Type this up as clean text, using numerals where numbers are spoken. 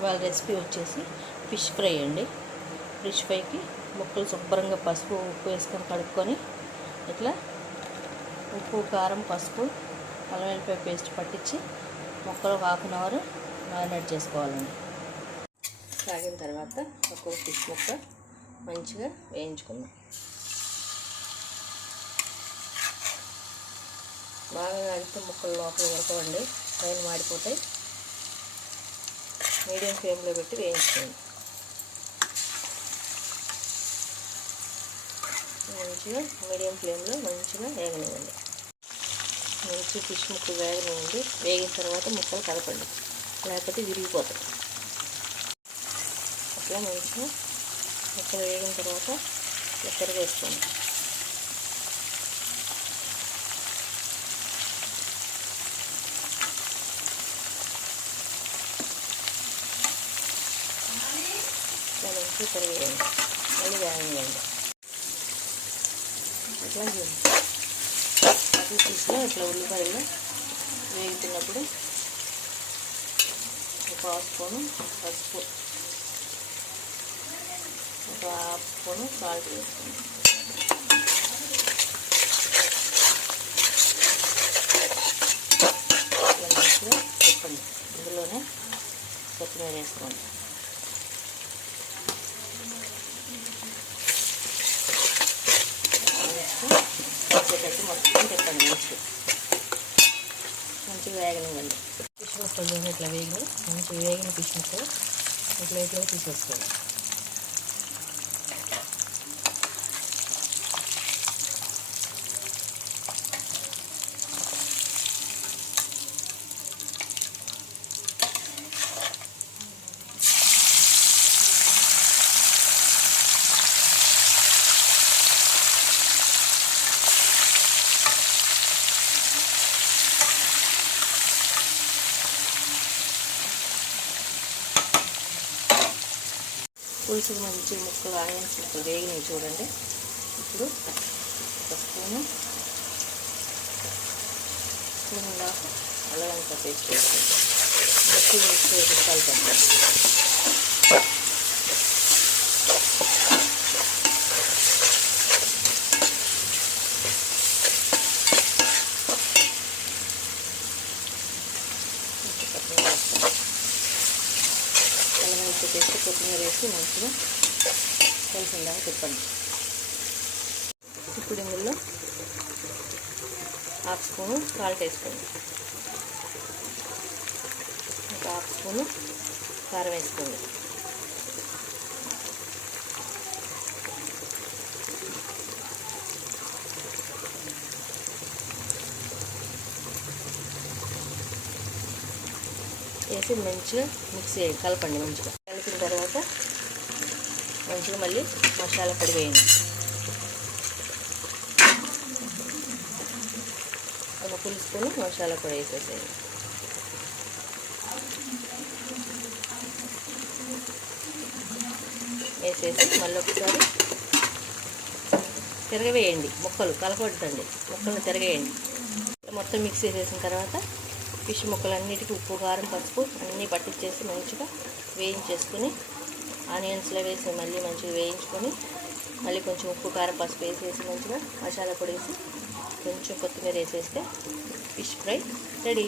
ఇవాళ రెసిపీ వచ్చేసి fish fry అండి. ఫిష్ ఫ్రైకి ముక్కలు శుభ్రంగా పసుపు ఉప్పు వేసుకొని కడుక్కొని ఇట్లా ఉప్పు కారం పసుపు అల్లం వెల్లిపాయ పేస్ట్ పట్టించి ముక్కలు ఒక ½ అవర్ మ్యారినేట్ చేసుకోవాలండి. కాగిన తర్వాత ఒక్కొక్క ఫిష్ ముక్క మంచిగా వేయించుకుందాం. బాగా కాగితే ముక్కలు లోపల ఉడకవండి, పైన మాడిపోతాయి. మీడియం ఫ్లేమ్లో పెట్టి వేయించుకోండి. మంచిగా మీడియం ఫ్లేమ్లో మంచిగా వేగనివ్వండి. మంచి ఫిష్ ముక్కలు వేగనివ్వండి. వేగిన తర్వాత ముక్కలు కలపండి, లేకపోతే విరిగిపోతాయి. అట్లా మంచిగా ముక్కలు వేగిన తర్వాత ఎక్కడికి వేసుకోండి. మంచిగా తిరిగేయండి, మళ్ళీ వేగనివ్వండి. అట్లా అట్లా తీసులో ఇట్లా ఉల్లిపాయలు వేగుతున్నప్పుడు ఒక ½ స్పూను పసుపు, ఒక ½ స్పూను సాల్ట్ వేసుకోండి. ఇట్లా మంచిగా తిప్పండి. ఇందులోనే కొత్తిమీర వేసుకోండి. వచ్చేటట్టు మొత్తం తిప్పండి. మంచిగా వేగనివ్వండి. ఫిష్ ముక్కలు ఇట్లా వేగినాయి. మంచిగా వేగిన ఫిష్ ముక్కలు ఇట్లా తీసేసుకోండి. పులుసు మంచి ముక్కలు ఆనియన్స్ ముక్కలు వేగినాయి చూడండి. ఇప్పుడు ఒక స్పూను దాకా అల్లం వెల్లిపాయ పేస్ట్ వేసుకోండి. మిక్స్ వేసి కలపండి. పేస్ట్ కొత్తిమీర వేసి మంచిగా కలిసిందాక తిప్పండి. ఇప్పుడు ఇందులో ½ స్పూను సాల్ట్ వేసుకోండి. ఒక ½ స్పూను కారం వేసుకోండి. వేసి మంచిగా మిక్స్ చేయండి, కలపండి. మంచిగా కలిపిన తర్వాత మంచిగా మళ్ళీ మసాలా పొడి వేయండి. ఒక ఫుల్ స్పూన్ మసాలా పొడి వేసేసేయండి. వేసేసి మళ్ళీ ఒకసారి తిరగవేయండి. ముక్కలు కలపొద్దండి, ముక్కలు తిరగేయండి. మొత్తం మిక్స్ చేసేసిన తర్వాత ఫిష్ ముక్కలన్నిటికీ ఉప్పు కారం పసుపు అన్నీ పట్టించేసి మంచిగా వేయించేసుకొని ఆనియన్స్లో వేసి మళ్ళీ మంచిగా వేయించుకొని మళ్ళీ కొంచెం ఉప్పు కారం పసుపు వేసేసి మంచిగా మసాలా పొడి వేసి కొంచెం కొత్తిమీర వేసేస్తే ఫిష్ ఫ్రై రెడీ.